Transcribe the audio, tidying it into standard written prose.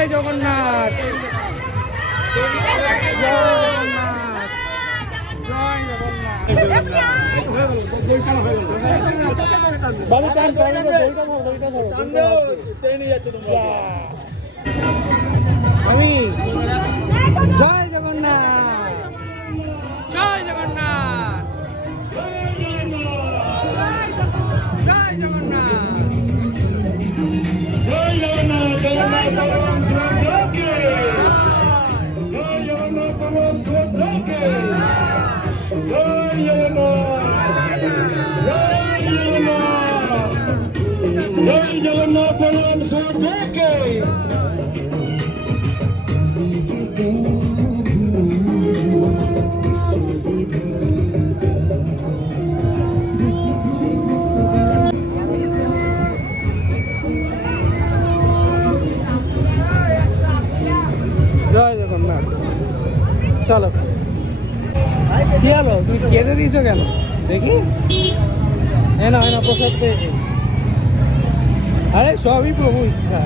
জয় জগন্নাথ, জয় জগন্নাথ, জয় জগন্নাথ। বাবু টান, দইটা ধরো। আমি জয় জগন্নাথ, জয় জগন্নাথ, জয় জগন্নাথ। জয় জগন্নাথ, জগন্নাথ ভগবান সুভদ্রাকে, জয় জগন্নাথ ভগবান সুভদ্রাকে, জয় জগন্নাথ, জয় জগন্নাথ, জয় জগন্নাথ ভগবান সুভদ্রাকে। জয় জগন্নাথ। চলো, কি হলো, তুমি কেঁদে দিয়েছো কেন? দেখি, না প্রসাদ পেয়েছি। আরে সবই প্রভু ইচ্ছা।